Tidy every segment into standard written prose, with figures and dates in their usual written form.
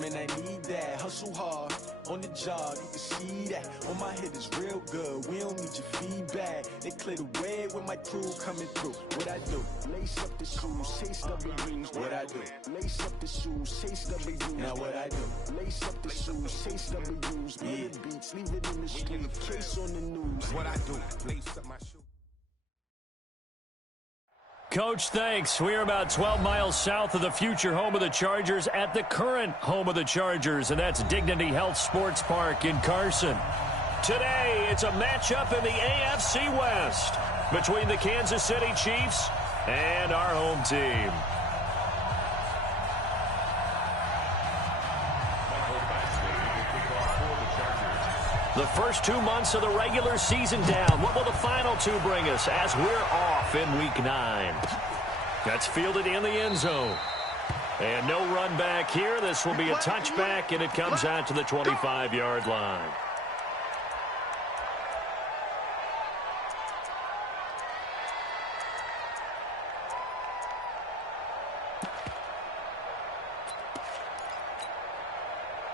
man, I need that. Hustle hard, on the job, you can see that. On my head is real good, we don't need your feedback. They clear the way with my crew coming through. What I do? Lace up the shoes, chase W's. What I do? Lace up the shoes, chase W's. Now what I do? Lace up the shoes, chase W's. Mid beats, leave it in the street, case on the news. What I do? Lace up my shoes. Coach, thanks. We're about 12 miles south of the future home of the Chargers at the current home of the Chargers, and that's Dignity Health Sports Park in Carson. Today, it's a matchup in the AFC West between the Kansas City Chiefs and our home team. The first 2 months of the regular season down. What will the final two bring us as we're off in Week 9? That's fielded in the end zone. And no run back here. This will be a touchback, and it comes out to the 25-yard line.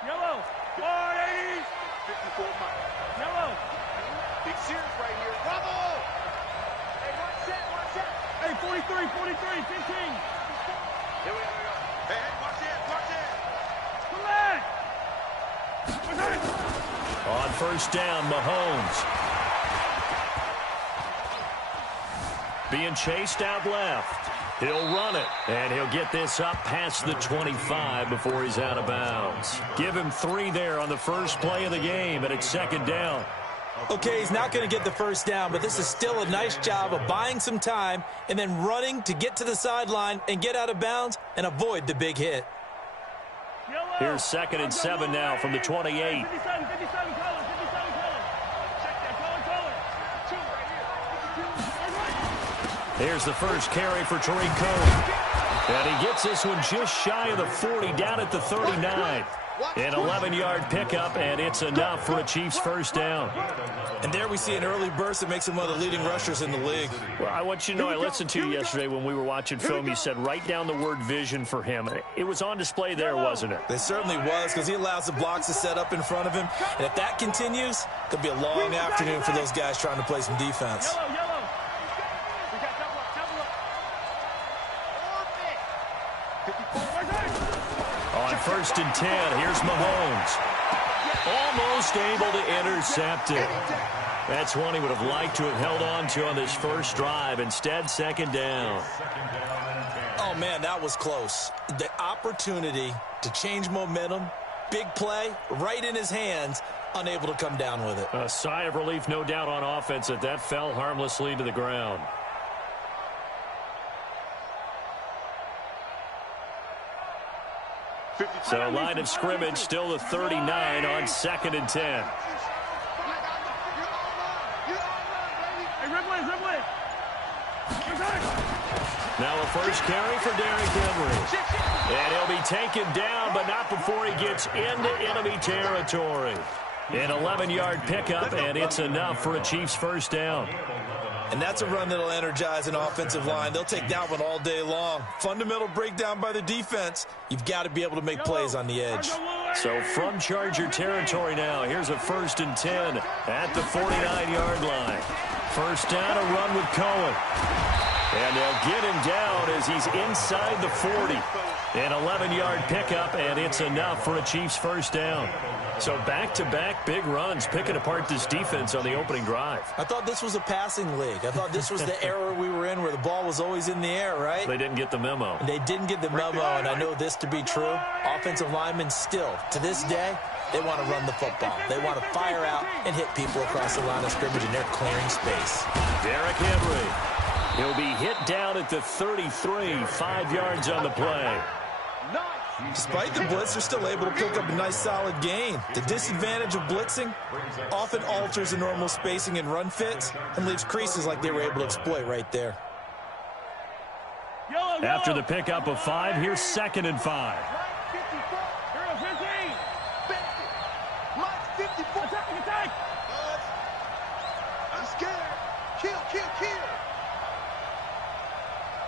Yellow, 480. 54 miles. Yellow. Big series right here. Bravo! Hey, watch that. Hey, 43, 15. Here we go. Hey, watch that. Come on! On first down, Mahomes. Being chased out left. He'll run it, and he'll get this up past the 25 before he's out of bounds. Give him 3 there on the first play of the game, and it's second down. Okay, he's not going to get the first down, but this is still a nice job of buying some time and then running to get to the sideline and get out of bounds and avoid the big hit. Here's 2nd and 7 now from the 28. 57 colors. Check that, color. 2 right here. Here's the first carry for Tariq Cohen. And he gets this one just shy of the 40, down at the 39. An 11-yard pickup, and it's enough for a Chiefs first down. And there we see an early burst that makes him one of the leading rushers in the league. Well, I want you to know, I listened to you yesterday when we were watching film. You said write down the word vision for him. It was on display there, wasn't it? It certainly was, because he allows the blocks to set up in front of him. And if that continues, it could be a long afternoon for those guys trying to play some defense. Yellow. We got double up. On 1st and 10, here's Mahomes. Almost able to intercept it. That's one he would have liked to have held on to on this first drive. Instead, second down. Oh, man, that was close. The opportunity to change momentum, big play, right in his hands, unable to come down with it. A sigh of relief, no doubt, on offense that fell harmlessly to the ground. So line of scrimmage still the 39 on 2nd and 10. Hey, Ripley. Now a first carry for Derrick Henry. And he'll be taken down, but not before he gets into enemy territory. An 11-yard pickup, and it's enough for a Chiefs first down. And that's a run that'll energize an offensive line. They'll take that one all day long. Fundamental breakdown by the defense. You've got to be able to make plays on the edge. So from Charger territory now, here's a 1st and 10 at the 49-yard line. First down, a run with Cohen. And they'll get him down as he's inside the 40. An 11-yard pickup, and it's enough for a Chiefs first down. So back-to-back big runs, picking apart this defense on the opening drive. I thought this was a passing league. I thought this was the era we were in where the ball was always in the air, right? They didn't get the memo. They didn't get the memo, and I know this to be true. Offensive linemen still, to this day, they want to run the football. They want to fire out and hit people across the line of scrimmage, and they're clearing space. Derrick Henry. He'll be hit down at the 33, 5 yards on the play. Despite the blitz, they're still able to pick up a nice, solid gain. The disadvantage of blitzing often alters the normal spacing and run fits and leaves creases like they were able to exploit right there. After the pickup of 5, here's 2nd and 5. I'm scared. Kill.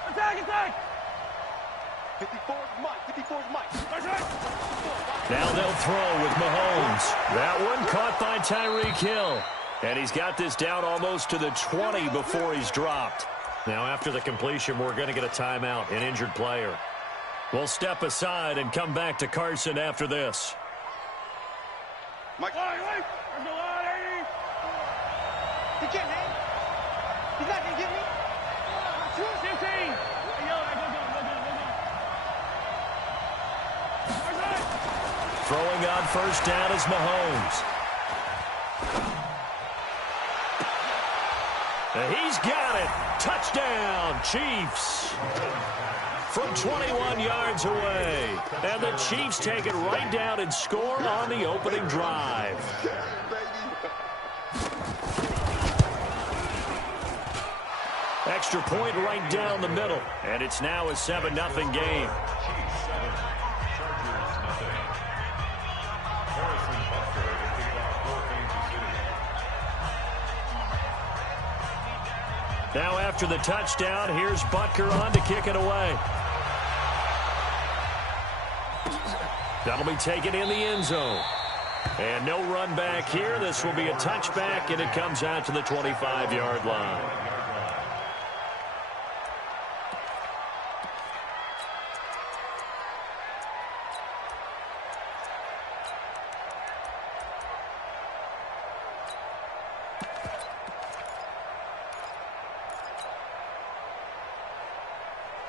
Attack. 54's Mike. Now they'll throw with Mahomes. That one caught by Tyreek Hill. And he's got this down almost to the 20 before he's dropped. Now after the completion, we're going to get a timeout, an injured player. We'll step aside and come back to Carson after this. Mike. He can't, man. He's not going to get me. 15. Throwing on first down is Mahomes. And he's got it. Touchdown, Chiefs. From 21 yards away. And the Chiefs take it right down and score on the opening drive. Extra point right down the middle. And it's now a 7-0 game. Now after the touchdown, here's Butker on to kick it away. That'll be taken in the end zone. And no run back here. This will be a touchback, and it comes out to the 25-yard line.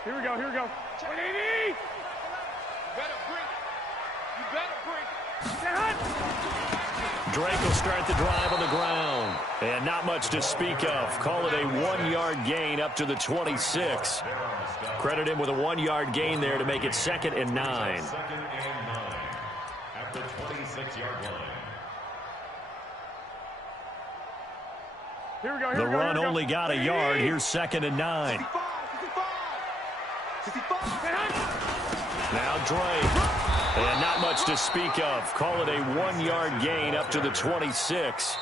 Here we go. 180. You better bring. Drake will start the drive on the ground. And not much to speak of. Call it a 1-yard gain up to the 26. Credit him with a 1-yard gain there to make it 2nd and 9. At the 26-yard line. Here we go. The run only got a yard. Here's 2nd and 9. Now Drake. And not much to speak of. Call it a 1-yard gain up to the 26.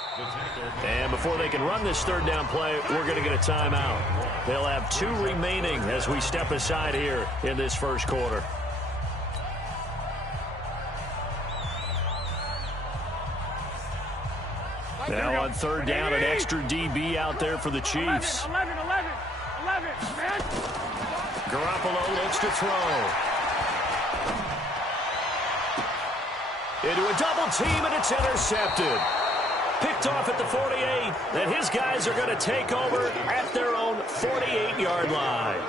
And before they can run this third down play, we're going to get a timeout. They'll have 2 remaining as we step aside here in this first quarter. Now on third down, an extra DB out there for the Chiefs. 11, man. Garoppolo looks to throw. Into a double team, and it's intercepted. Picked off at the 48, and his guys are going to take over at their own 48-yard line.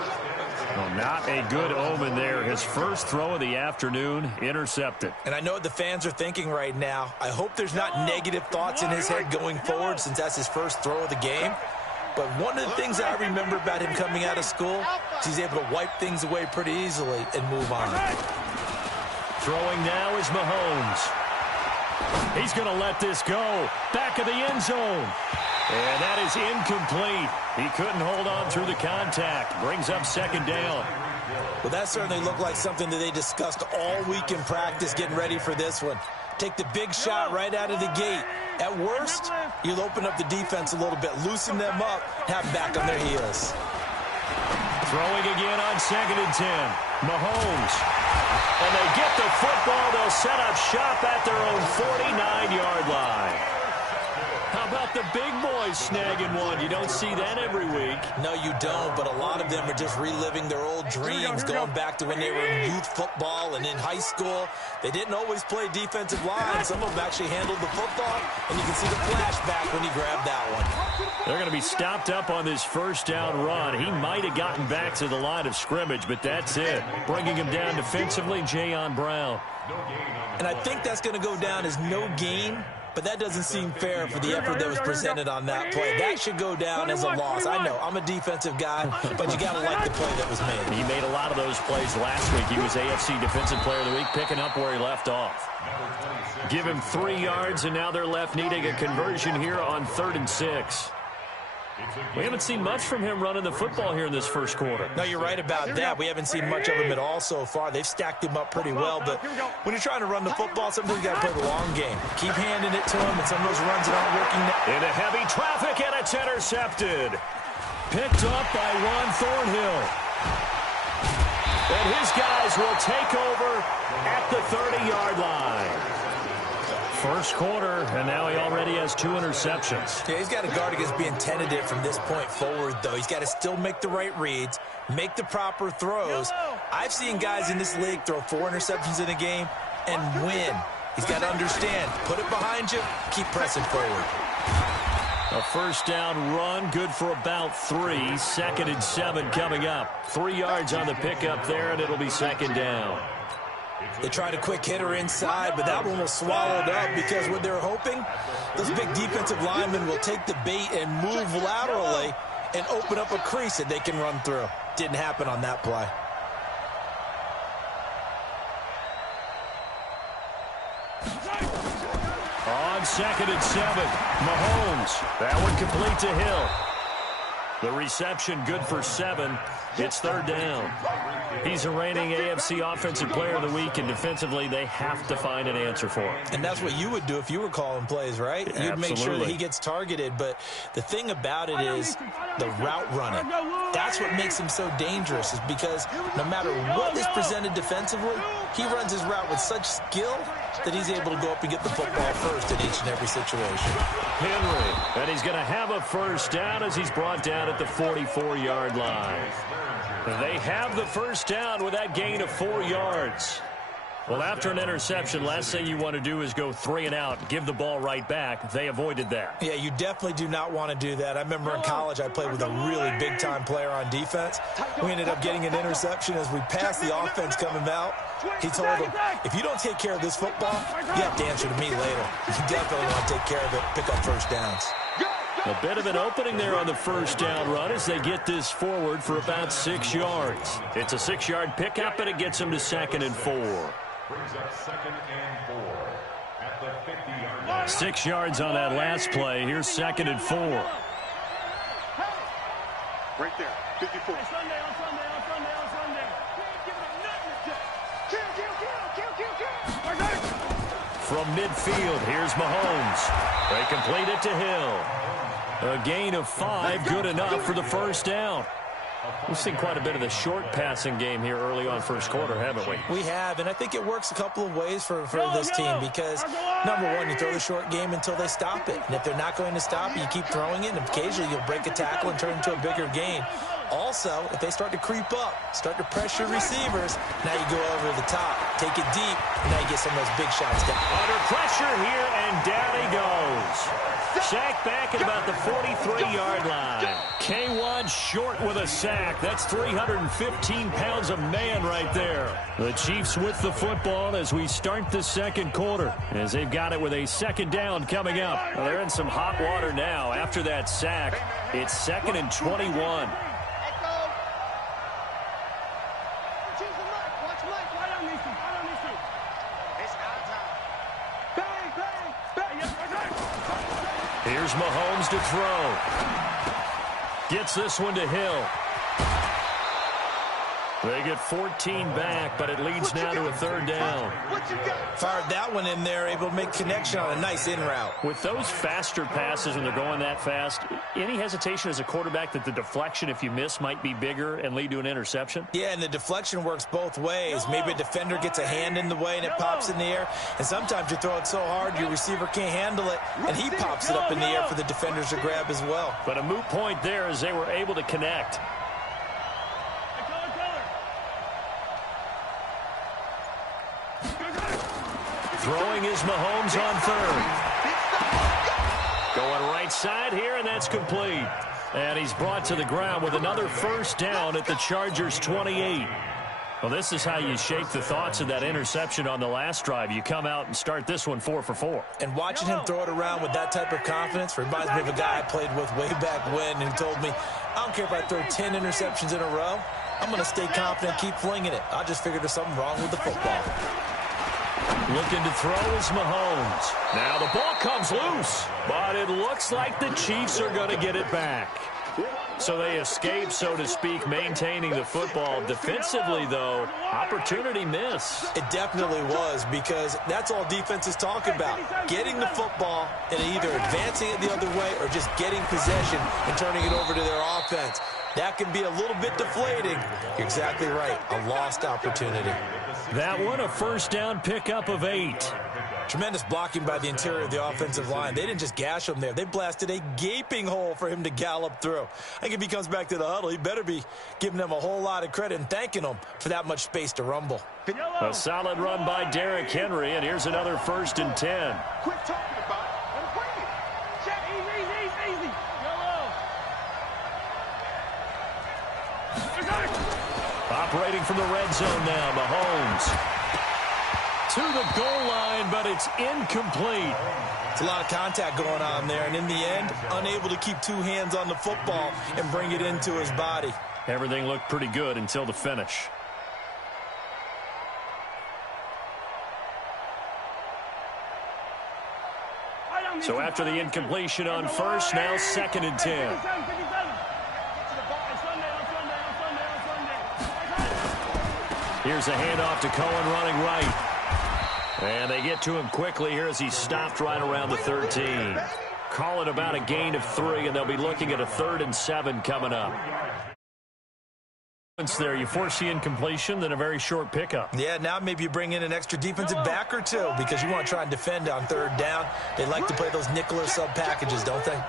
Well, not a good omen there. His first throw of the afternoon, intercepted. And I know what the fans are thinking right now. I hope there's not negative thoughts in his head going forward since that's his first throw of the game. But one of the things that I remember about him coming out of school is he's able to wipe things away pretty easily and move on. Throwing now is Mahomes. He's going to let this go. Back of the end zone. And that is incomplete. He couldn't hold on through the contact. Brings up 2nd down. Well, that certainly looked like something that they discussed all week in practice getting ready for this one. Take the big shot right out of the gate. At worst, you'll open up the defense a little bit, loosen them up, have them back on their heels. Throwing again on 2nd and 10. Mahomes. And they get the football. They'll set up shop at their own 49-yard line. How about the big boys snagging one? You don't see that every week. No, you don't, but a lot of them are just reliving their old dreams, going back to when they were in youth football and in high school. They didn't always play defensive line. Some of them actually handled the football, and you can see the flashback when he grabbed that one. They're going to be stopped up on this first down run. He might have gotten back to the line of scrimmage, but that's it. Bringing him down defensively, Jayon Brown. And I think that's going to go down as no gain. But that doesn't seem fair for the effort that was presented on that play. That should go down as a loss. I know, I'm a defensive guy, but you got to like the play that was made. He made a lot of those plays last week. He was AFC Defensive Player of the Week, picking up where he left off. Give him 3 yards, and now they're left needing a conversion here on 3rd and 6. We haven't seen much from him running the football here in this first quarter. No, you're right about that. We haven't seen much of him at all so far. They've stacked him up pretty well, but when you're trying to run the football, sometimes you got to play the long game. Keep handing it to him, and some of those runs that aren't working. Into heavy traffic, and it's intercepted. Picked up by Juan Thornhill. And his guys will take over at the 30-yard line. First quarter, and now he already has 2 interceptions. Yeah, he's got to guard against being tentative from this point forward, though. He's got to still make the right reads, make the proper throws. I've seen guys in this league throw 4 interceptions in a game and win. He's got to understand, put it behind you, keep pressing forward. A first down run, good for about 3. 2nd and 7 coming up. 3 yards on the pickup there, and it'll be 2nd down. They tried a quick hitter inside, but that one was swallowed up because what they're hoping, those big defensive linemen will take the bait and move laterally and open up a crease that they can run through. Didn't happen on that play. On 2nd and 7, Mahomes. That one complete to Hill. The reception good for 7. It's 3rd down. He's a reigning AFC Offensive Player of the Week, and defensively they have to find an answer for him. And that's what you would do if you were calling plays, right? You'd make sure that he gets targeted. But the thing about it is the route running. That's what makes him so dangerous, is because no matter what is presented defensively, he runs his route with such skill that he's able to go up and get the football first in each and every situation. Henry, and he's going to have a first down as he's brought down at the 44-yard line. They have the first down with that gain of 4 yards. Well, after an interception, last thing you want to do is go 3 and out, give the ball right back. They avoided that. Yeah, you definitely do not want to do that. I remember in college I played with a really big-time player on defense. We ended up getting an interception as we passed the offense coming out. He told him, if you don't take care of this football, you have to answer to me later. You definitely want to take care of it, pick up first downs. A bit of an opening there on the first down run as they get this forward for about 6 yards. It's a 6-yard pickup, and it gets them to 2nd and 4. Brings up 2nd and 4 at the 50-yard line. 6 yards on that last play. Here's 2nd and 4. Right there, 54. On Sunday. From midfield, here's Mahomes. They complete it to Hill. A gain of 5, good enough for the first down. We've seen quite a bit of the short passing game here early on first quarter, haven't we? We have, and I think it works a couple of ways for this team because, number one, you throw the short game until they stop it. And if they're not going to stop it, you keep throwing it, and occasionally you'll break a tackle and turn it into a bigger gain. Also, if they start to creep up, start to pressure receivers, now you go over the top, take it deep, and now you get some of those big shots down. Under pressure here, and down he goes. Sacked back at about the 43-yard line. K1 short with a sack. That's 315 pounds of man right there. The Chiefs with the football as we start the second quarter, as they've got it with a 2nd down coming up. Well, they're in some hot water now after that sack. It's 2nd and 21. Here's Mahomes to throw. Gets this one to Hill. They get 14 back, but it leads now to a 3rd down. Fired that one in there, able to make connection on a nice in route. With those faster passes when they're going that fast, any hesitation as a quarterback that the deflection, if you miss, might be bigger and lead to an interception? Yeah, and the deflection works both ways. Maybe a defender gets a hand in the way and it pops in the air. And sometimes you throw it so hard your receiver can't handle it, and he pops it up in the air for the defenders to grab as well. But a moot point there as they were able to connect. Throwing is Mahomes on 3rd. Going right side here, and that's complete. And he's brought to the ground with another first down at the Chargers' 28. Well, this is how you shape the thoughts of that interception on the last drive. You come out and start this one 4 for 4. And watching him throw it around with that type of confidence reminds me of a guy I played with way back when who told me, I don't care if I throw 10 interceptions in a row. I'm going to stay confident, keep flinging it. I just figured there's something wrong with the football. Looking to throw is Mahomes. Now the ball comes loose, but it looks like the Chiefs are going to get it back. So they escape, so to speak, maintaining the football. Defensively, though, opportunity miss. It definitely was, because that's all defense is talking about. Getting the football and either advancing it the other way or just getting possession and turning it over to their offense. That can be a little bit deflating. You're exactly right. A lost opportunity. That one, a first down pickup of 8. Tremendous blocking by the interior of the offensive line. They didn't just gash him there. They blasted a gaping hole for him to gallop through. I think if he comes back to the huddle, he better be giving them a whole lot of credit and thanking them for that much space to rumble. A solid run by Derrick Henry, and here's another 1st and 10. Quit talking about it and bring it. Check, easy. Yellow. Operating from the red zone now, Mahomes. To the goal line, but it's incomplete. It's a lot of contact going on there, and in the end, unable to keep 2 hands on the football and bring it into his body. Everything looked pretty good until the finish. So after the incompletion on first, now 2nd and 10. Here's a handoff to Cohen running right. And they get to him quickly here as he's stopped right around the 13. Call it about a gain of 3, and they'll be looking at a 3rd and 7 coming up. There, you force the incompletion, then a very short pickup. Yeah, now maybe you bring in an extra defensive back or 2 because you want to try and defend on 3rd down. They like to play those nickel or sub packages, don't they?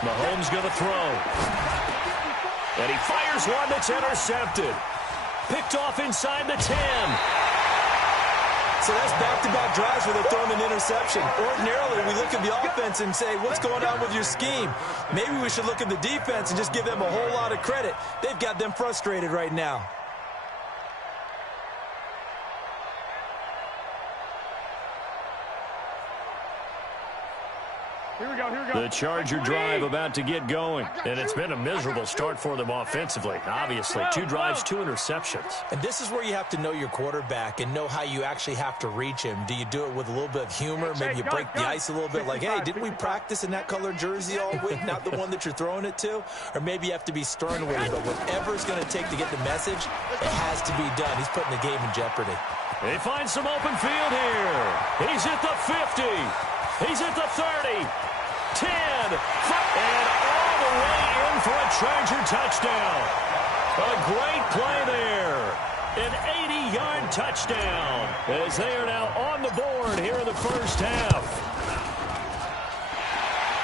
Mahomes going to throw. And he fires one that's intercepted. Picked off inside the 10. So that's back-to-back drives where they're throwing an interception. Ordinarily, we look at the offense and say, what's going on with your scheme? Maybe we should look at the defense and just give them a whole lot of credit. They've got them frustrated right now. Here we go. The Charger drive about to get going. And it's been a miserable start for them offensively. Obviously, 2 drives, 2 interceptions. And this is where you have to know your quarterback and know how you actually have to reach him. Do you do it with a little bit of humor? Maybe you break the ice a little bit like, hey, didn't we practice in that colored jersey all week, not the one that you're throwing it to? Or maybe you have to be stern with it. But whatever it's going to take to get the message, it has to be done. He's putting the game in jeopardy. They find some open field here. He's at the 50. He's at the 30. 10, 5, and all the way in for a Charger touchdown. A great play there. An 80-yard touchdown as they are now on the board here in the first half.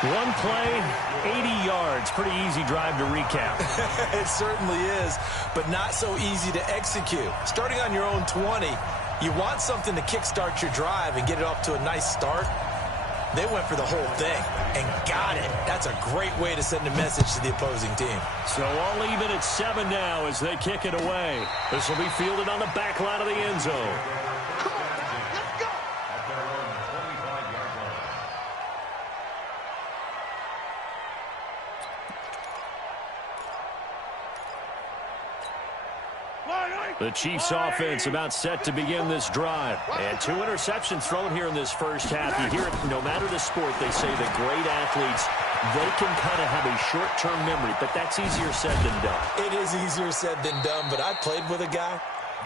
One play, 80 yards. Pretty easy drive to recap. It certainly is, but not so easy to execute. Starting on your own 20, you want something to kickstart your drive and get it off to a nice start. They went for the whole thing and got it. That's a great way to send a message to the opposing team. So all even at 7 now as they kick it away. This will be fielded on the back line of the end zone. Come on, let's go. The Chiefs offense about set to begin this drive. And 2 interceptions thrown here in this first half. You hear it, no matter the sport, they say the great athletes, they can kind of have a short-term memory, but that's easier said than done. It is easier said than done, but I played with a guy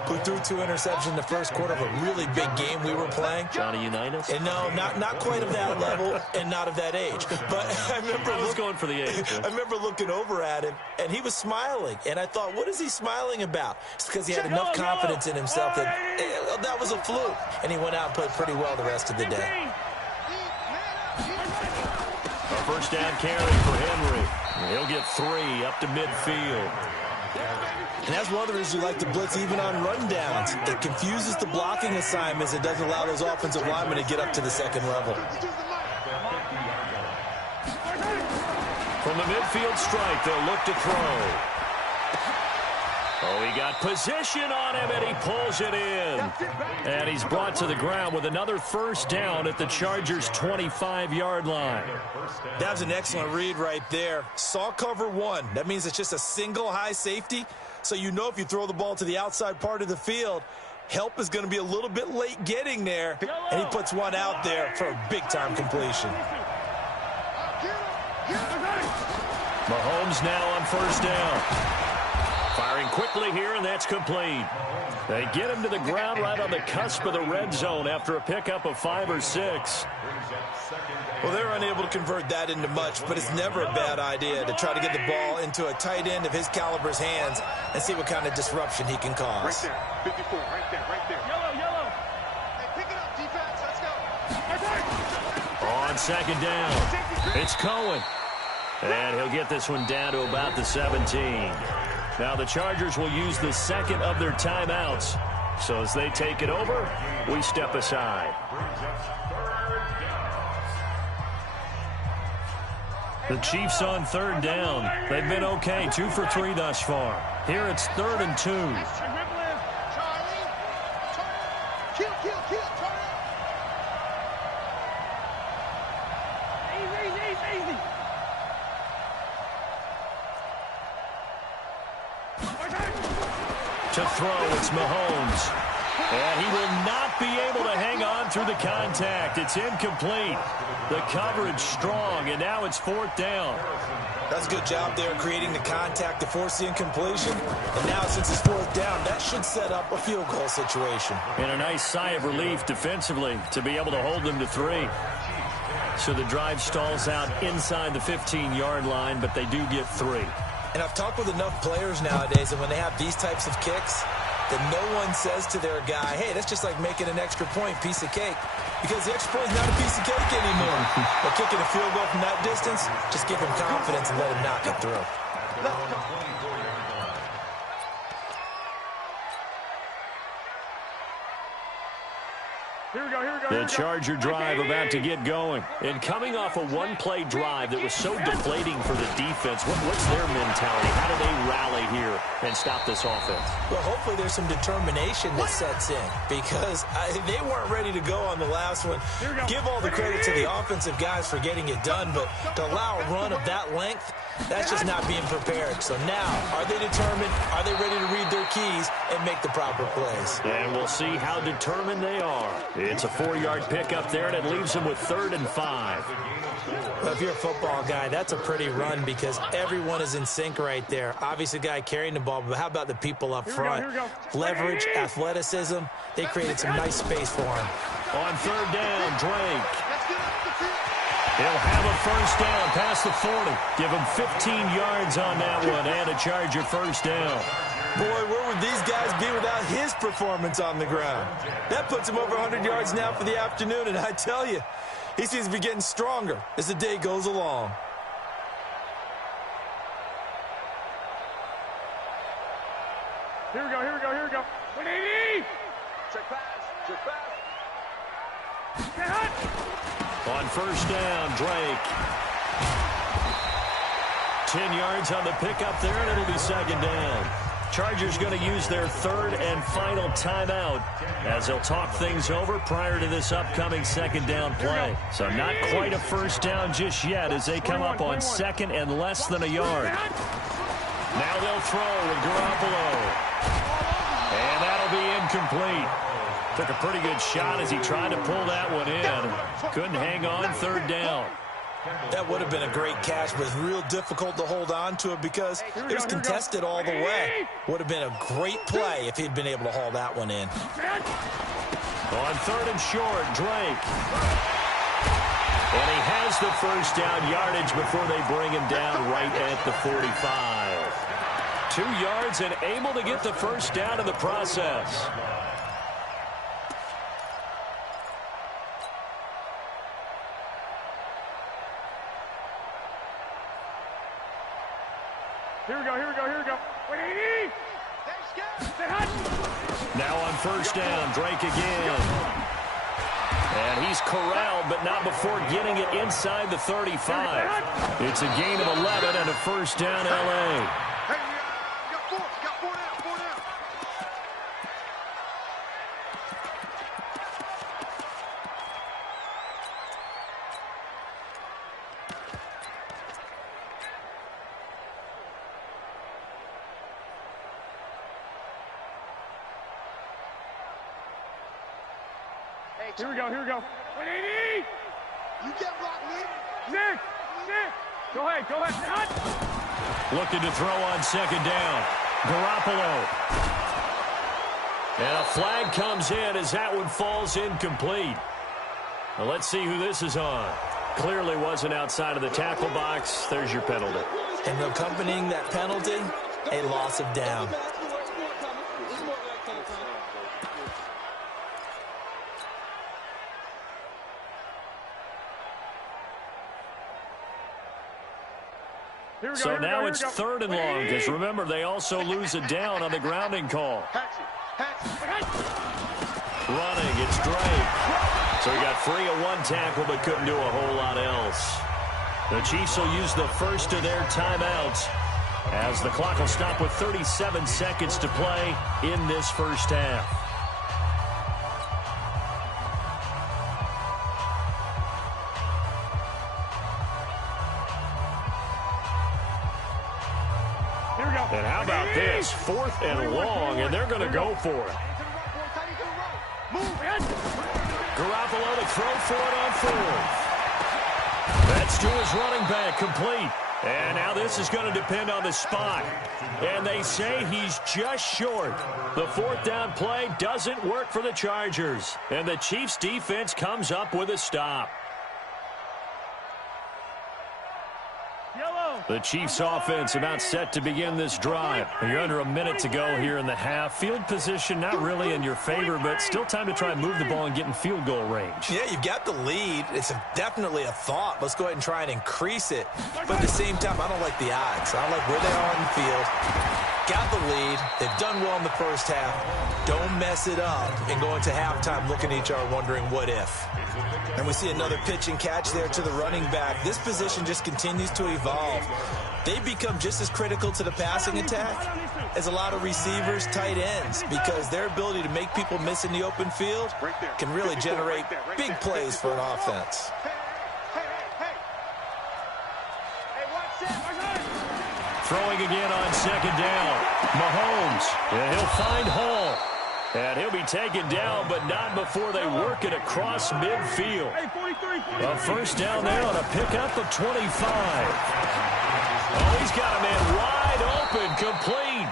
who threw 2 interceptions in the first quarter of a really big game we were playing. Johnny Unitas? And no, not quite of that level and not of that age. But I was going for the age. I remember looking over at him, and he was smiling. And I thought, what is he smiling about? It's because he had enough confidence in himself that was a fluke. And he went out and played pretty well the rest of the day. A first down carry for Henry. He'll get 3 up to midfield. And that's one of the reasons we like to blitz even on rundowns. It confuses the blocking assignments. It doesn't allow those offensive linemen to get up to the second level. From the midfield stripe, they'll look to throw. Oh, he got position on him, and he pulls it in. And he's brought to the ground with another first down at the Chargers' 25-yard line. That was an excellent read right there. Saw cover 1. That means it's just a single high safety. So you know if you throw the ball to the outside part of the field, help is going to be a little bit late getting there. And he puts one out there for a big-time completion. Mahomes now on first down. Firing quickly here, and that's complete. They get him to the ground right on the cusp of the red zone after a pickup of 5 or 6. Well, they're unable to convert that into much, but it's never a bad idea to try to get the ball into a tight end of his caliber's hands and see what kind of disruption he can cause. Right there, 54, right there, right there. Yellow. Hey, pick it up, defense, let's go. On second down, it's Cohen. And he'll get this one down to about the 17. Now the Chargers will use the second of their timeouts. So as they take it over, we step aside. The Chiefs on third down. They've been okay, 2 for 3 thus far. Here it's 3rd and 2. Easy. To throw, it's Mahomes. And he will not be able to hang on through the contact. It's incomplete. The coverage strong, and now it's 4th down. That's a good job there creating the contact to force the incompletion. And now since it's 4th down, that should set up a field goal situation. And a nice sigh of relief defensively to be able to hold them to 3. So the drive stalls out inside the 15-yard line, but they do get 3. And I've talked with enough players nowadays that when they have these types of kicks, that no one says to their guy, hey, that's just like making an extra point, piece of cake. Because the extra point is not a piece of cake anymore. But kicking a field goal from that distance, just give him confidence and let him knock it through. Here we go. The Charger drive about to get going. And coming off a one-play drive that was so deflating for the defense, what's their mentality? How do they rally here and stop this offense? Well, hopefully there's some determination that sets in because they weren't ready to go on the last one. Give all the credit to the offensive guys for getting it done, but to allow a run of that length, that's just not being prepared. So now, are they determined? Are they ready to read their keys and make the proper plays? And we'll see how determined they are. It's a 4-yard pickup there, and it leaves them with 3rd and 5. Well, if you're a football guy, that's a pretty run because everyone is in sync right there. Obviously, the guy carrying the ball, but how about the people up front? Leverage, athleticism, they created some nice space for him. On 3rd down, Drake. He'll have a 1st down past the 40. Give him 15 yards on that one and a Charger 1st down. Boy, where would these guys be without his performance on the ground? That puts him over 100 yards now for the afternoon, and I tell you, he seems to be getting stronger as the day goes along. Here we go. 180! Check pass. On 1st down, Drake. 10 yards on the pickup there, and it'll be 2nd down. Chargers going to use their 3rd and final timeout as they'll talk things over prior to this upcoming 2nd down play. So not quite a 1st down just yet as they come up on 2nd and less than a yard. Now they'll throw with Garoppolo. And that'll be incomplete. Took a pretty good shot as he tried to pull that one in. Couldn't hang on 3rd down. That would have been a great catch, but it's real difficult to hold on to it because it was contested all the way. Would have been a great play if he'd been able to haul that one in. On 3rd and short, Drake. And he has the 1st down yardage before they bring him down right at the 45. 2 yards and able to get the 1st down in the process. Here we go. 180! Now on 1st down, Drake again. And he's corralled, but not before getting it inside the 35. It's a gain of 11 and a 1st down, L.A. Hey, you got 4 now. Here we go. 180! You get blocked, Nick! Go ahead. Looking to throw on 2nd down. Garoppolo. And a flag comes in as that one falls incomplete. Well, let's see who this is on. Clearly wasn't outside of the tackle box. There's your penalty. And accompanying that penalty, a loss of down. So now it's 3rd and long, because remember, they also lose a down on the grounding call. Running, it's Drake. So he got free of one tackle, but couldn't do a whole lot else. The Chiefs will use the first of their timeouts, as the clock will stop with 37 seconds to play in this first half. And how about this? 4th and long, and they're going to go for it. Garoppolo to throw for it on 4th. That's to his running back, complete. And now this is going to depend on the spot. And they say he's just short. The 4th down play doesn't work for the Chargers. And the Chiefs defense comes up with a stop. The Chiefs offense about set to begin this drive. You're under a minute to go here in the half. Field position not really in your favor, but still time to try and move the ball and get in field goal range. Yeah, you've got the lead. It's definitely a thought. Let's go ahead and try and increase it. But at the same time, I don't like the odds. I don't like where they are on the field. Got the lead. They've done well in the first half. Don't mess it up and go into halftime looking at each other wondering what if. And we see another pitch and catch there to the running back. This position just continues to evolve. They become just as critical to the passing attack as a lot of receivers, tight ends, because their ability to make people miss in the open field can really generate big plays for an offense. Throwing again on 2nd down. Mahomes, and he'll find Hall. And he'll be taken down, but not before they work it across midfield. A first down there on a pickup of 25. Oh, he's got a man wide open, complete.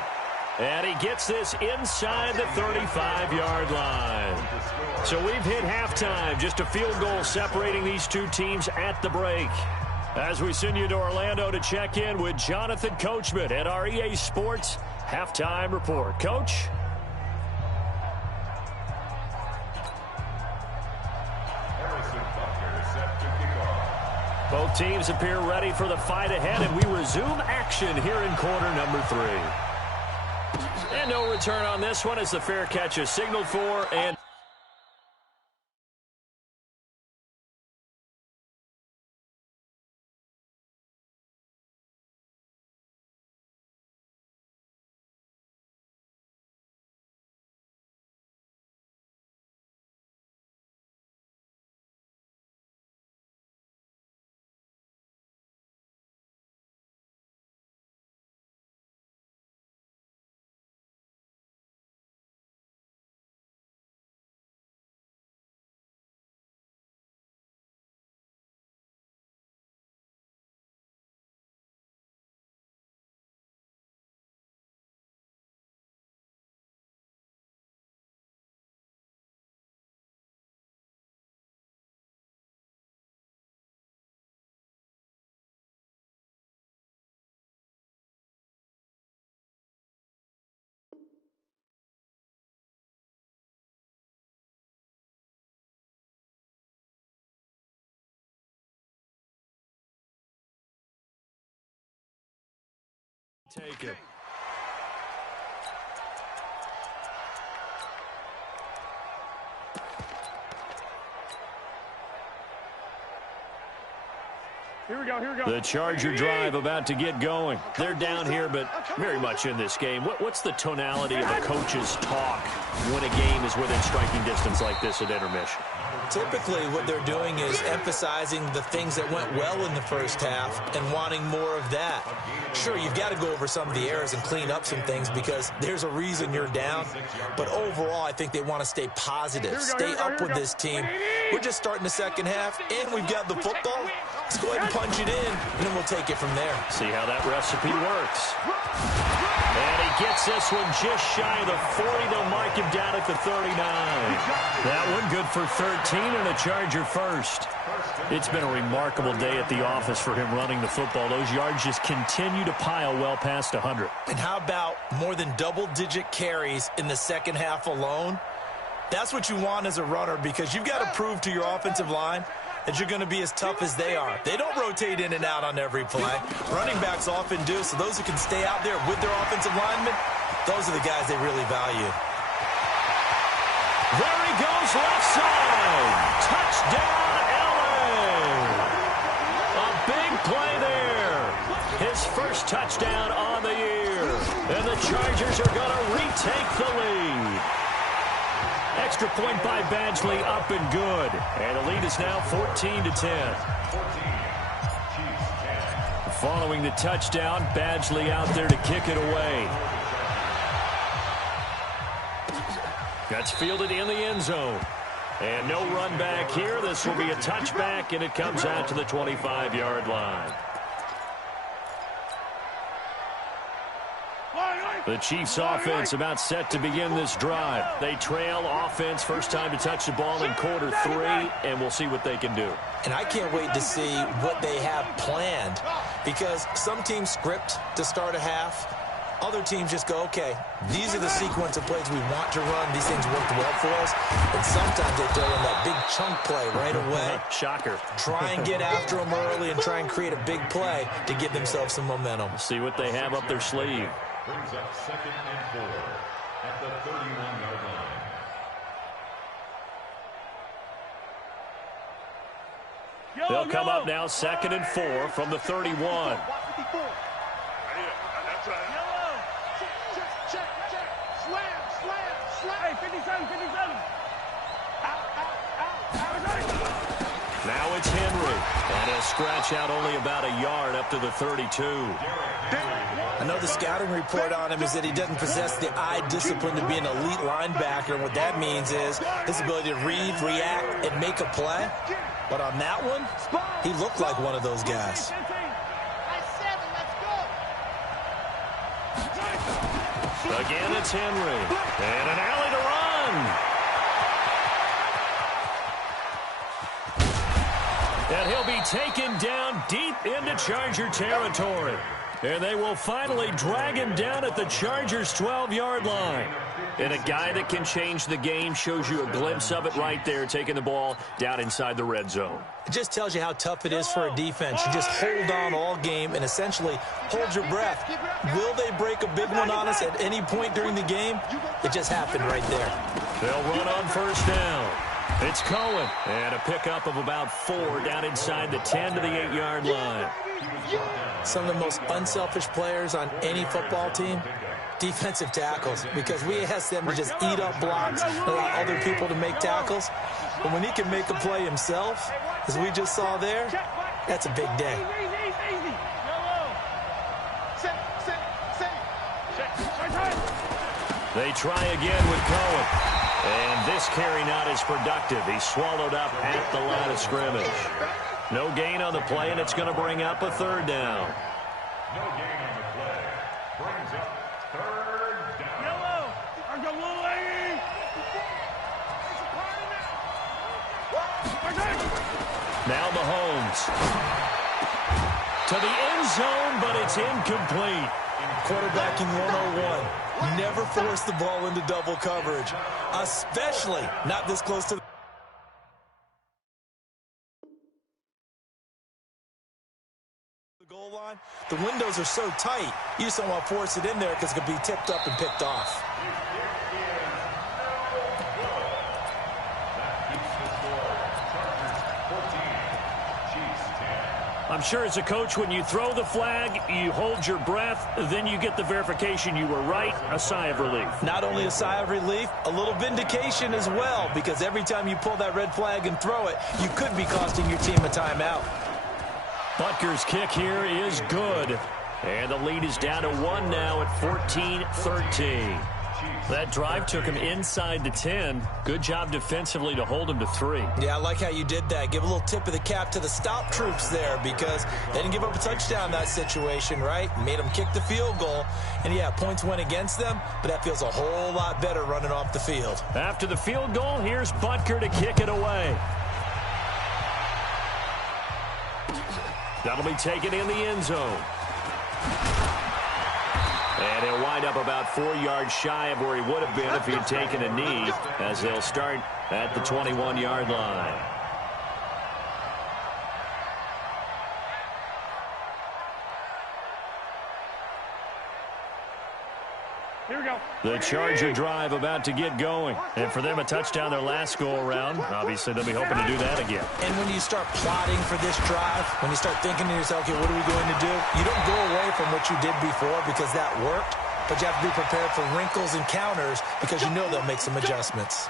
And he gets this inside the 35-yard line. So we've hit halftime, just a field goal separating these two teams at the break. As we send you to Orlando to check in with Jonathan Coachman at our EA Sports Halftime Report. Coach? Both teams appear ready for the fight ahead, and we resume action here in quarter number 3. And no return on this one as the fair catch is signaled for, and take it. Here we go, here we go. The Charger drive about to get going. They're down here, but very much in this game. What's the tonality of the coach's talk when a game is within striking distance like this at intermission? Typically, what they're doing is emphasizing the things that went well in the first half and wanting more of that. Sure, you've got to go over some of the errors and clean up some things because there's a reason you're down. But overall, I think they want to stay positive, stay up with this team, We're just starting the second half, and we've got the football. Let's go ahead and punch it in, and then we'll take it from there. See how that recipe works. And he gets this one just shy of the 40. They'll mark him down at the 39. That one good for 13 and a Charger first. It's been a remarkable day at the office for him running the football. Those yards just continue to pile well past 100. And how about more than double-digit carries in the second half alone? That's what you want as a runner, because you've got to prove to your offensive line that you're going to be as tough as they are. They don't rotate in and out on every play. Running backs often do, so those who can stay out there with their offensive linemen, those are the guys they really value. There he goes, left side. Touchdown, LA. A big play there. His first touchdown on the year. And the Chargers are going to retake the lead. Extra point by Badgley, up and good. And the lead is now 14-10. Following the touchdown, Badgley out there to kick it away. That's fielded in the end zone. And no run back here. This will be a touchback, and it comes out to the 25-yard line. The Chiefs offense about set to begin this drive. They trail offense, first time to touch the ball in quarter 3, and we'll see what they can do. And I can't wait to see what they have planned, because some teams script to start a half. Other teams just go, okay, these are the sequence of plays we want to run. These things worked well for us. And sometimes they throw in that big chunk play right away. Shocker. Try and get after them early and try and create a big play to give themselves some momentum. See what they have up their sleeve. Brings up 2nd and 4 at the 31-yard line. They'll come up now 2nd and 4 from the 31. Now it's Henry. And he'll scratch out only about a yard up to the 32. I know the scouting report on him is that he doesn't possess the eye discipline to be an elite linebacker. And what that means is his ability to read, react, and make a play. But on that one, he looked like one of those guys. Again, it's Henry. And an alley to run. And he'll be taken down deep into Charger territory. And they will finally drag him down at the Chargers' 12-yard line. And a guy that can change the game, shows you a glimpse of it right there, taking the ball down inside the red zone. It just tells you how tough it is for a defense. You just hold on all game and essentially hold your breath. Will they break a big one on us at any point during the game? It just happened right there. They'll run on first down. It's Cohen. And a pickup of about 4 down inside the 10 to the 8-yard line. Some of the most unselfish players on any football team, defensive tackles, because we ask them to just eat up blocks, allow other people to make tackles. But when he can make a play himself, as we just saw there, that's a big day. They try again with Cohen. And this carry not as productive. He's swallowed up at the line of scrimmage. No gain on the play, and it's going to bring up a 3rd down. No gain on the play. Brings up 3rd down. Now Mahomes. To the end zone, but it's incomplete. Quarterbacking 101. Never force the ball into double coverage, especially not this close to the goal line. The windows are so tight, you just don't want to force it in there because it could be tipped up and picked off. I'm sure as a coach, when you throw the flag, you hold your breath, then you get the verification you were right, a sigh of relief. Not only a sigh of relief, a little vindication as well, because every time you pull that red flag and throw it, you could be costing your team a timeout. Butker's kick here is good. And the lead is down to 1 now at 14-13. That drive took him inside the 10. Good job defensively to hold him to 3. Yeah, I like how you did that. Give a little tip of the cap to the stop troops there because they didn't give up a touchdown in that situation, right? Made them kick the field goal. And, yeah, points went against them, but that feels a whole lot better running off the field. After the field goal, here's Butker to kick it away. That'll be taken in the end zone. And he'll wind up about 4 yards shy of where he would have been if he had taken a knee, as they'll start at the 21-yard line. Here we go. The Charger drive about to get going. And for them, a touchdown their last go-around. Obviously, they'll be hoping to do that again. And when you start plotting for this drive, when you start thinking to yourself, okay, what are we going to do? You don't go away from what you did before because that worked, but you have to be prepared for wrinkles and counters because you know they'll make some adjustments.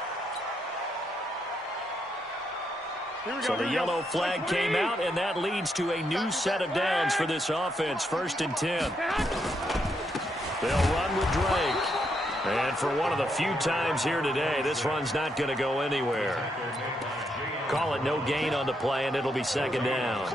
So the yellow flag came out, and that leads to a new set of downs for this offense. 1st and 10. They'll run with Drake. And for one of the few times here today, this run's not going to go anywhere. Call it no gain on the play, and it'll be 2nd down.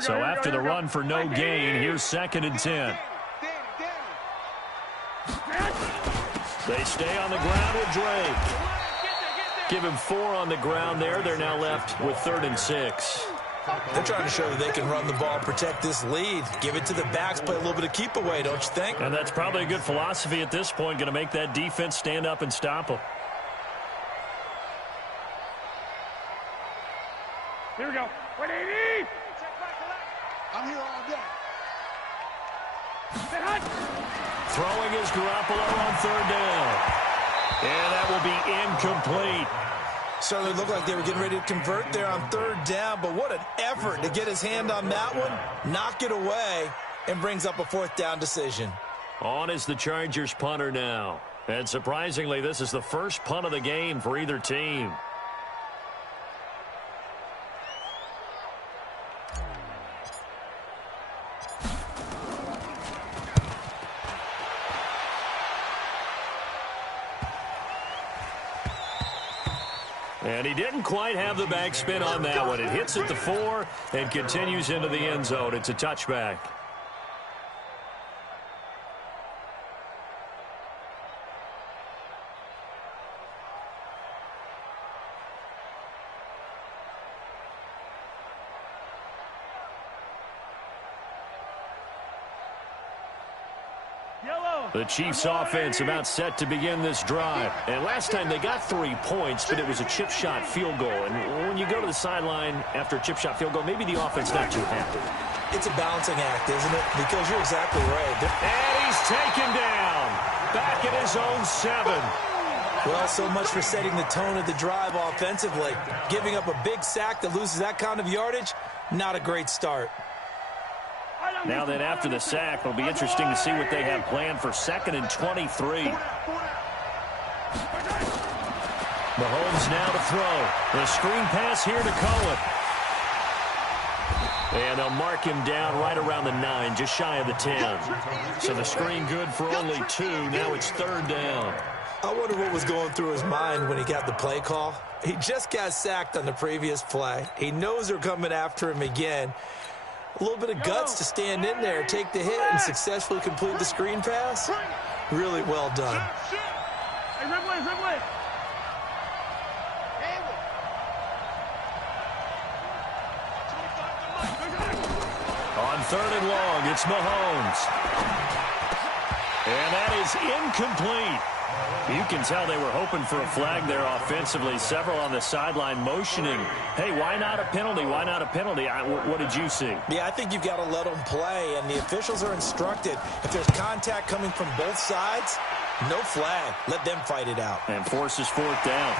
So after the run for no gain, here's 2nd and 10. They stay on the ground with Drake. Give him 4 on the ground there. They're now left with 3rd and 6. They're trying to show that they can run the ball, protect this lead. Give it to the backs, play a little bit of keep away, don't you think? And that's probably a good philosophy at this point, going to make that defense stand up and stop them. Here we go. 180. I'm here all day. Throwing is Garoppolo on 3rd down. And that will be incomplete. Certainly looked like they were getting ready to convert there on 3rd down, but what an effort to get his hand on that one, knock it away, and brings up a 4th down decision. On is the Chargers punter now. And surprisingly, this is the first punt of the game for either team. And he didn't quite have the backspin on that one. It hits at the 4 and continues into the end zone. It's a touchback. The Chiefs offense about set to begin this drive. And last time they got 3 points, but it was a chip shot field goal. And when you go to the sideline after a chip shot field goal, maybe the offense not too happy. It's a balancing act, isn't it? Because you're exactly right. And he's taken down. Back at his own 7. Well, so much for setting the tone of the drive offensively. Giving up a big sack that loses that kind of yardage, not a great start. Now then, after the sack, it'll be interesting to see what they have planned for 2nd and 23. Mahomes now to throw. The screen pass here to Cohen. And they'll mark him down right around the 9, just shy of the 10. So the screen good for only 2. Now it's 3rd down. I wonder what was going through his mind when he got the play call. He just got sacked on the previous play. He knows they're coming after him again. A little bit of guts to stand in there, take the hit, and successfully complete the screen pass. Really well done. Hey, Ridley. On 3rd and long, it's Mahomes. And that is incomplete. You can tell they were hoping for a flag there offensively. Several on the sideline motioning, hey, why not a penalty? Why not a penalty? What did you see? Yeah, I think you've got to let them play, and the officials are instructed. If there's contact coming from both sides, no flag. Let them fight it out. And forces 4th down.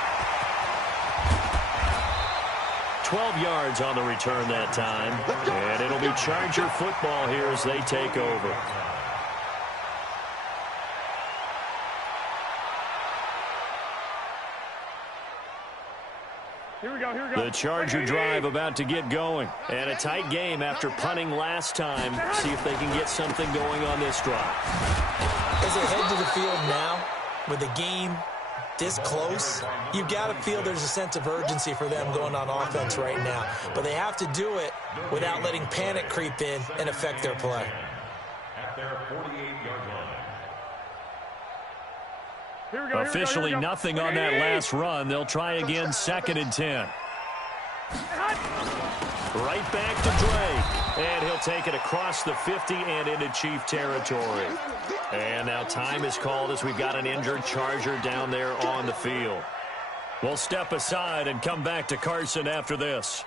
12 yards on the return that time. And it'll be Charger football here as they take over. Here we go. The Charger drive about to get going. And a tight game after punting last time. See if they can get something going on this drive. As they head to the field now, with the game this close, you've got to feel there's a sense of urgency for them going on offense right now. But they have to do it without letting panic creep in and affect their play. At their 48-yard line. Officially nothing on that last run. They'll try again, 2nd and 10. Right back to Drake. And he'll take it across the 50 and into Chief territory. And now time is called as we've got an injured Charger down there on the field. We'll step aside and come back to Carson after this.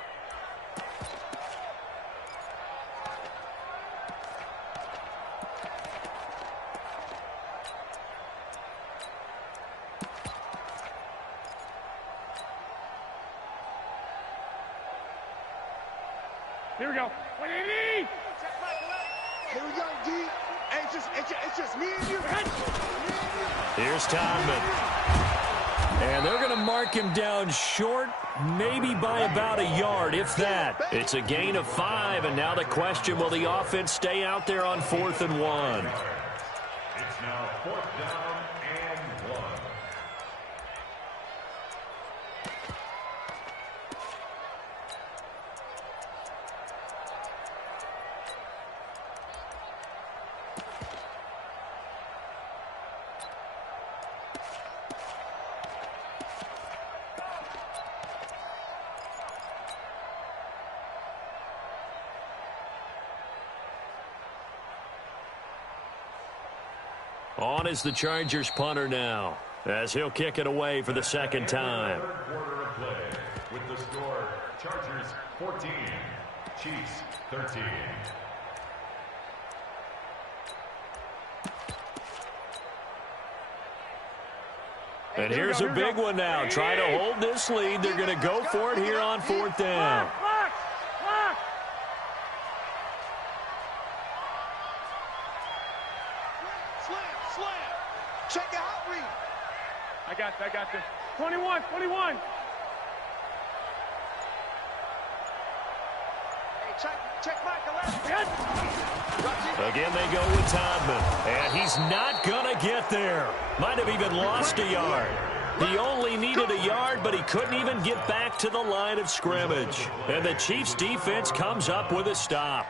Here we go. Here we go, D. Hey, it's just me and you. Here's Todman. And they're going to mark him down short, maybe by about a yard, if that. It's a gain of 5, and now the question, will the offense stay out there on 4th and 1? It's now 4th down and 1. On is the Chargers punter now, as he'll kick it away for the 2nd time. Third quarter of play with the score Chargers 14, Chiefs 13. And here's a big one now. Try to hold this lead. They're going to go for it here on 4th down. Check out, read. I got this. 21. Hey, check Michael out. Again, they go with Todman. And he's not going to get there. Might have even lost a yard. He only needed a yard, but he couldn't even get back to the line of scrimmage. And the Chiefs' defense comes up with a stop.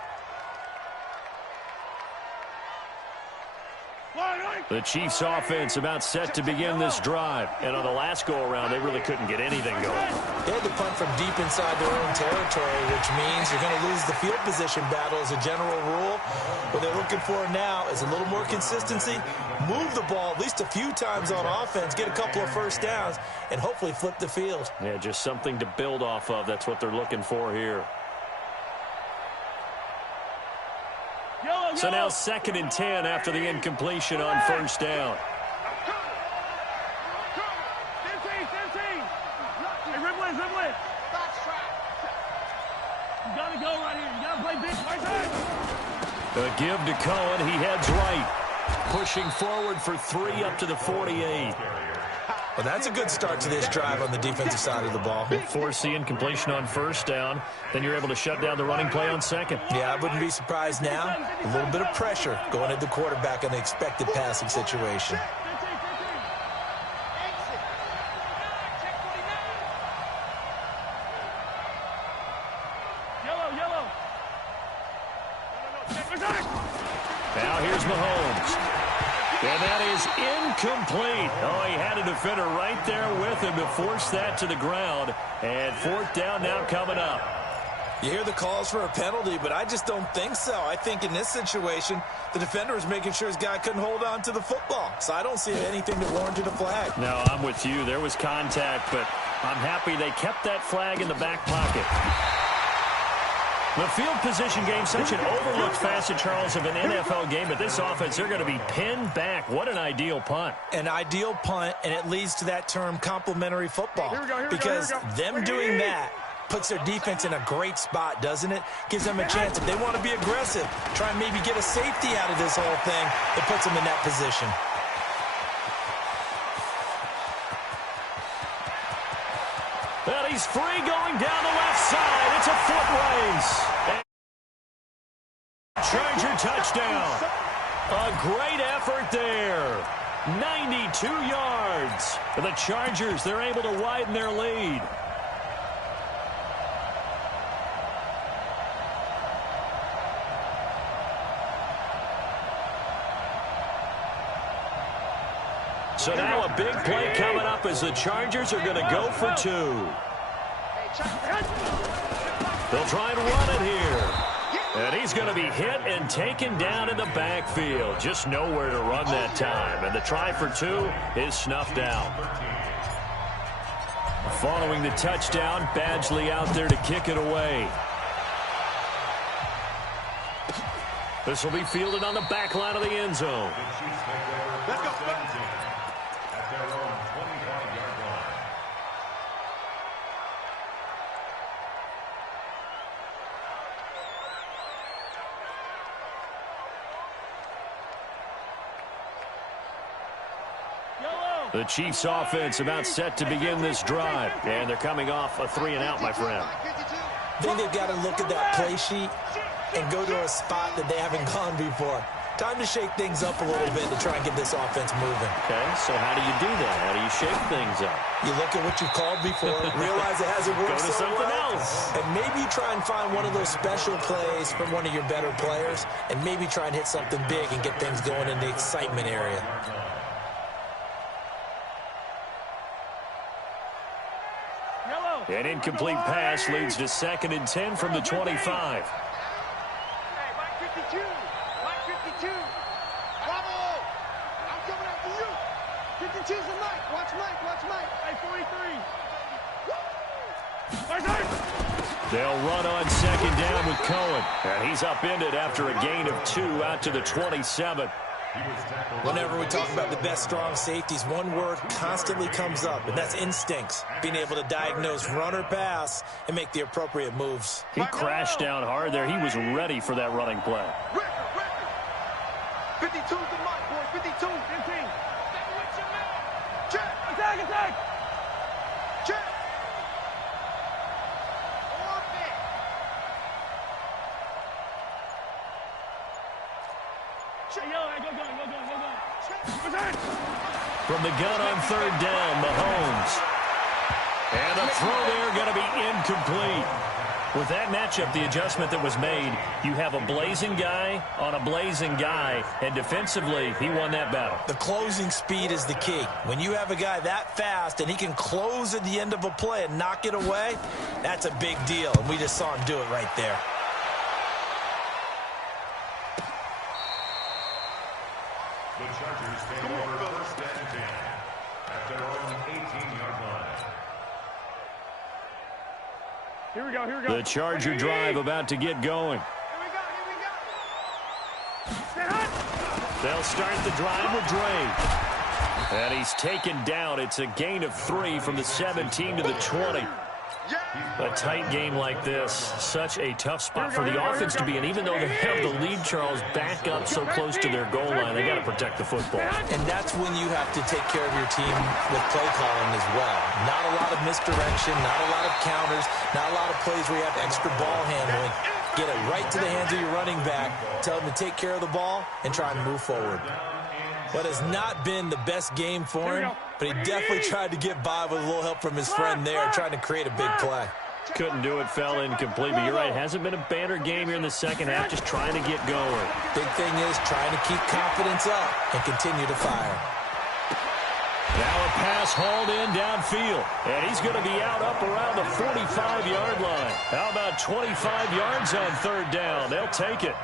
The Chiefs' offense about set to begin this drive. And on the last go-around, they really couldn't get anything going. They had to punt from deep inside their own territory, which means you're going to lose the field position battle as a general rule. What they're looking for now is a little more consistency, move the ball at least a few times on offense, get a couple of first downs, and hopefully flip the field. Yeah, just something to build off of. That's what they're looking for here. So now 2nd and 10 after the incompletion on 1st down. Hey, Ripley. You got to go right here. You got to play big right there. A give to Cohen. He heads right. Pushing forward for 3 up to the 48. Well, that's a good start to this drive on the defensive side of the ball. Force the incompletion on 1st down. Then you're able to shut down the running play on 2nd. Yeah, I wouldn't be surprised now. A little bit of pressure going at the quarterback in the expected passing situation. Yellow. Now here's Mahomes. And that is incomplete. Oh, he had a defender right there with him to force that to the ground. And 4th down now coming up. You hear the calls for a penalty, but I just don't think so. I think in this situation, the defender was making sure his guy couldn't hold on to the football. So I don't see anything that warranted a flag. No, I'm with you. There was contact, but I'm happy they kept that flag in the back pocket. The field position game, such an overlooked facet, Charles, of an NFL game. But this offense, they're going to be pinned back. What an ideal punt. An ideal punt, and it leads to that term complementary football. Because them doing that puts their defense in a great spot, doesn't it? Gives them a chance. If they want to be aggressive, try and maybe get a safety out of this whole thing, it puts them in that position. And he's free going down the left side. It's a foot race. Charger touchdown. A great effort there. 92 yards. For the Chargers, they're able to widen their lead. So now a big play coming up as the Chargers are going to go for two. They'll try and run it here. And he's going to be hit and taken down in the backfield. Just nowhere to run that time. And the try for two is snuffed out. Following the touchdown, Badgley out there to kick it away. This will be fielded on the back line of the end zone. Let's go. At their own 25-yard line. The Chiefs offense about set to begin this drive. And they're coming off a 3-and-out, my friend. I think they've got to look at that play sheet and go to a spot that they haven't gone before. Time to shake things up a little bit to try and get this offense moving. Okay, so how do you do that? How do you shake things up? You look at what you've called before, realize it hasn't worked Go to so something well, else. and maybe try and find one of those special plays from one of your better players, and maybe try and hit something big and get things going in the excitement area. An incomplete pass leads to 2nd and 10 from the 25. Hey, Mike 52. Mike 52. Bravo. I'm coming after you. 52's the Mike. Watch Mike. Watch Mike. Hey, 43. They'll run on 2nd down with Cohen. And he's upended after a gain of 2 out to the 27. Whenever we talk about the best strong safeties, one word constantly comes up, and that's instincts. Being able to diagnose run or pass and make the appropriate moves. He crashed down hard there. He was ready for that running play. Record. 52's the Mike, boy. 52. 15. Check. Attack. Check. From the gun on 3rd down, Mahomes. And the throw there going to be incomplete. With that matchup, the adjustment that was made, you have a blazing guy on a blazing guy, and defensively, he won that battle. The closing speed is the key. When you have a guy that fast and he can close at the end of a play and knock it away, that's a big deal, and we just saw him do it right there. The Chargers take over 1st and 10 at their own 18-yard line. Here we go. The Charger drive about to get going. They'll start the drive with Dre. And he's taken down. It's a gain of 3 from the 17 to the 20. A tight game like this, such a tough spot for the offense to be in. Even though they have the lead, Charles, back up so close to their goal line, they got to protect the football. And that's when you have to take care of your team with play calling as well. Not a lot of misdirection, not a lot of counters, not a lot of plays where you have extra ball handling. Get it right to the hands of your running back, tell them to take care of the ball, and try and move forward. What has not been the best game for him, but he definitely tried to get by with a little help from his friend there, trying to create a big play. Couldn't do it, fell incomplete, but you're right. Hasn't been a banner game here in the second half, just trying to get going. Big thing is trying to keep confidence up and continue to fire. Now a pass hauled in downfield, and he's going to be out up around the 45-yard line. How about 25 yards on 3rd down? They'll take it.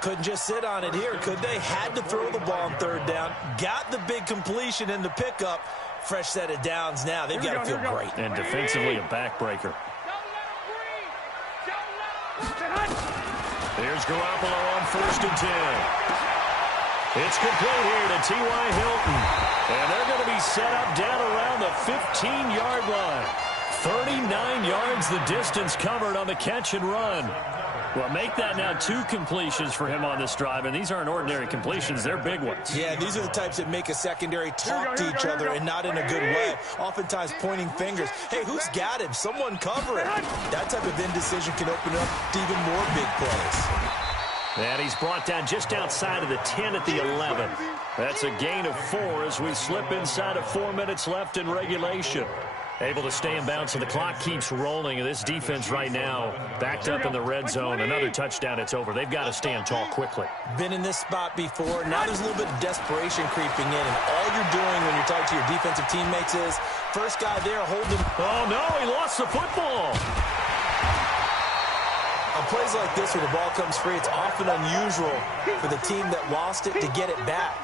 Couldn't just sit on it here, could they? Had to throw the ball on 3rd down. Got the big completion in the pickup. Fresh set of downs now. They've got to feel great. And defensively, a backbreaker. Here's Garoppolo on 1st and 10. It's complete here to T.Y. Hilton. And they're going to be set up down around the 15-yard line. 39 yards the distance covered on the catch and run. Well, make that now 2 completions for him on this drive, and these aren't ordinary completions. They're big ones. Yeah, these are the types that make a secondary talk to each other and not in a good way. Oftentimes pointing fingers. Hey, who's got him? Someone cover it. That type of indecision can open up to even more big plays. And he's brought down just outside of the 10 at the 11. That's a gain of 4 as we slip inside of 4 minutes left in regulation. Able to stay in bounds, and the clock keeps rolling. And this defense right now backed up in the red zone. Another touchdown, it's over. They've got to stand tall quickly. Been in this spot before. Now there's a little bit of desperation creeping in. And all you're doing when you're talking to your defensive teammates is, first guy there, hold him. Oh, no, he lost the football. On plays like this where the ball comes free, it's often unusual for the team that lost it to get it back.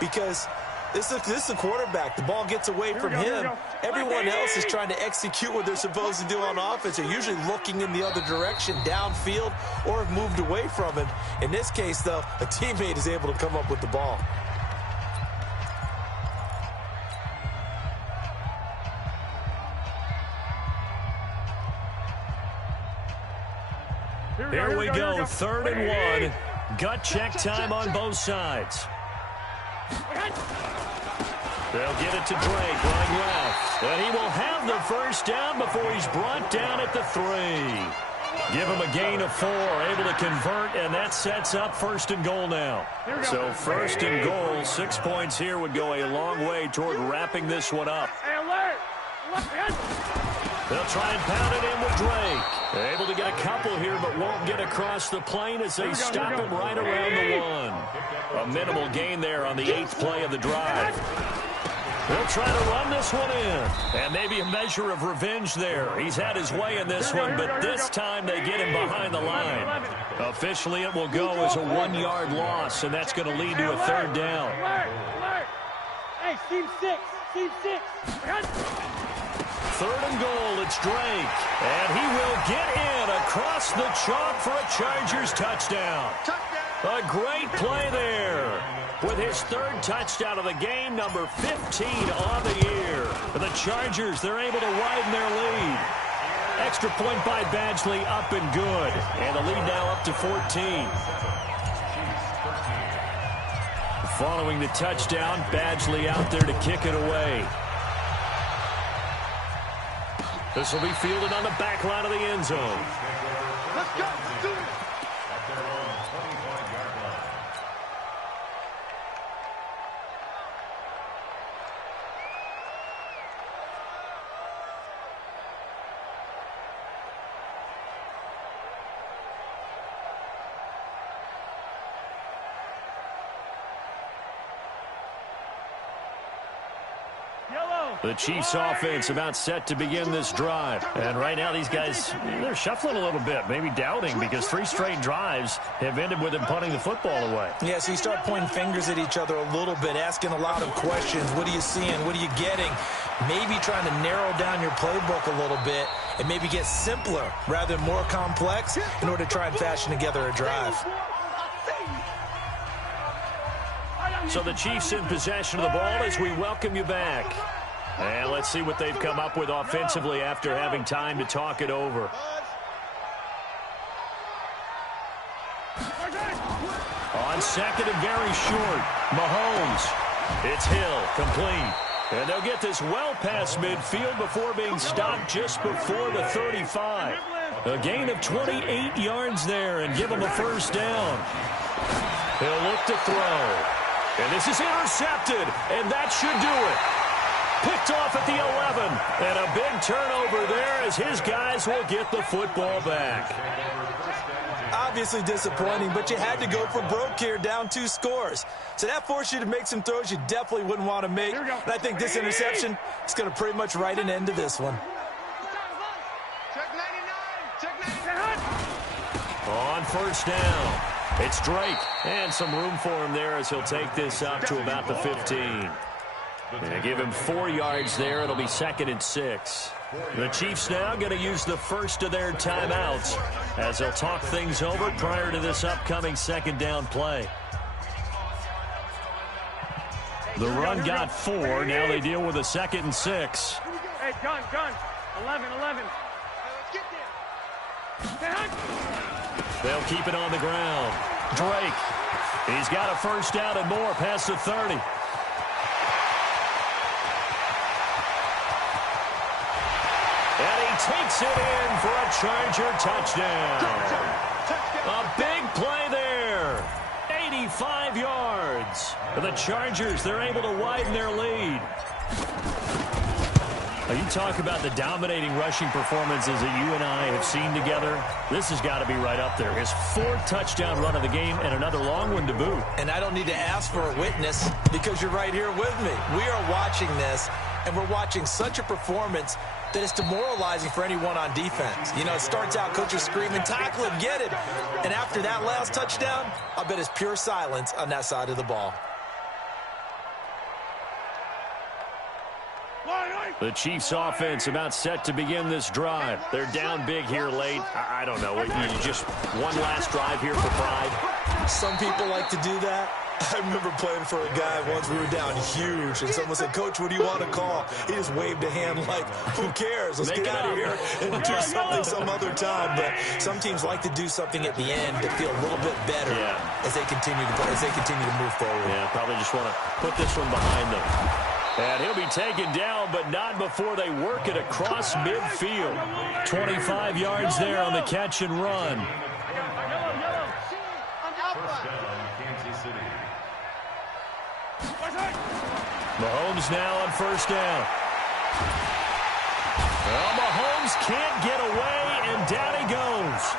Because this is the quarterback. The ball gets away from him. Everyone else is trying to execute what they're supposed to do on offense. They're usually looking in the other direction, downfield, or have moved away from him. In this case, though, a teammate is able to come up with the ball. Here we go, 3rd and 1. Gut check time on both sides. They'll get it to Drake, running left. And he will have the first down before he's brought down at the 3. Give him a gain of 4, able to convert, and that sets up 1st and goal now. So 1st and goal, 6 points here would go a long way toward wrapping this one up. They'll try and pound it in with Drake. Able to get a couple here, but won't get across the plane as they stop him right around the 1. A minimal gain there on the 8th play of the drive. They'll try to run this one in. And maybe a measure of revenge there. He's had his way in this one, but this time they get him behind the line. Officially, it will go as a 1-yard loss, and that's going to lead to a 3rd down. Hey, team 6. Team 6. 3rd and goal, it's Drake. And he will get in across the chalk for a Chargers touchdown. A great play there. With his 3rd touchdown of the game, number 15 on the year. For the Chargers, they're able to widen their lead. Extra point by Badgley, up and good. And the lead now up to 14. Following the touchdown, Badgley out there to kick it away. This will be fielded on the back line of the end zone. Let's go. Do it. At their own 25-yard line. The Chiefs offense about set to begin this drive. And right now these guys, they're shuffling a little bit, maybe doubting, because 3 straight drives have ended with them punting the football away. Yeah, so you start pointing fingers at each other a little bit, asking a lot of questions. What are you seeing? What are you getting? Maybe trying to narrow down your playbook a little bit and maybe get simpler rather than more complex in order to try and fashion together a drive. So the Chiefs in possession of the ball as we welcome you back. And let's see what they've come up with offensively after having time to talk it over. On 2nd and very short, Mahomes. It's Hill, complete. And they'll get this well past midfield before being stopped just before the 35. A gain of 28 yards there and give them a 1st down. He'll look to throw. And this is intercepted, and that should do it. Picked off at the 11, and a big turnover there as his guys will get the football back. Obviously disappointing, but you had to go for broke here, down 2 scores. So that forced you to make some throws you definitely wouldn't want to make. And I think this interception is going to pretty much write an end to this one. Check 99. Check 99. On 1st down, it's Drake, and some room for him there as he'll take this up to about the 15. And give him 4 yards there. It'll be 2nd and 6. The Chiefs now going to use the first of their timeouts as they'll talk things over prior to this upcoming 2nd down play. The run got 4. Now they deal with a 2nd and 6. Hey, gun. 11. Let's get there. They'll keep it on the ground. Drake. He's got a first down and more past the 30. And he takes it in for a Charger touchdown. A big play there. 85 yards. For the Chargers, they're able to widen their lead. Now, you talk about the dominating rushing performances that you and I have seen together. This has got to be right up there. His 4th touchdown run of the game and another long one to boot. And I don't need to ask for a witness because you're right here with me. We are watching this, and we're watching such a performance that it's demoralizing for anyone on defense. You know, it starts out, coaches screaming, tackle him, get it. And after that last touchdown, I bet it's pure silence on that side of the ball. The Chiefs offense about set to begin this drive. They're down big here late. I don't know. You just one last drive here for pride. Some people like to do that. I remember playing for a guy once. We were down huge, and someone said, "Coach, what do you want to call?" He just waved a hand like, "Who cares? Let's get out of here and do something some other time." But some teams like to do something at the end to feel a little bit better as they continue to move forward. Yeah, probably just want to put this one behind them. And he'll be taken down, but not before they work it across midfield. 25 yards there on the catch and run. First down, Kansas City. Mahomes now on first down. Well, Mahomes can't get away, and down he goes.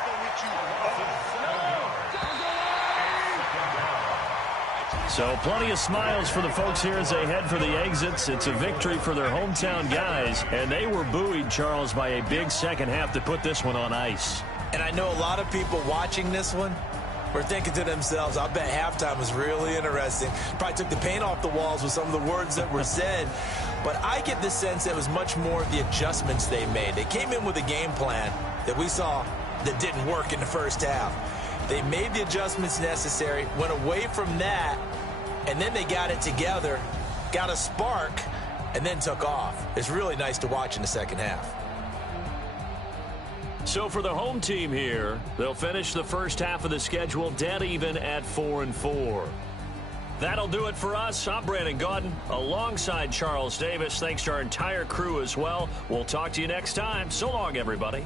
So plenty of smiles for the folks here as they head for the exits. It's a victory for their hometown guys, and they were buoyed, Charles, by a big second half to put this one on ice. And I know a lot of people watching this one were thinking to themselves, I bet halftime was really interesting. Probably took the paint off the walls with some of the words that were said. But I get the sense that it was much more of the adjustments they made. They came in with a game plan that we saw that didn't work in the first half. They made the adjustments necessary, went away from that, and then they got it together, got a spark, and then took off. It's really nice to watch in the second half. So for the home team here, they'll finish the first half of the schedule dead even at 4-4. That'll do it for us. I'm Brandon Gaudin alongside Charles Davis. Thanks to our entire crew as well. We'll talk to you next time. So long, everybody.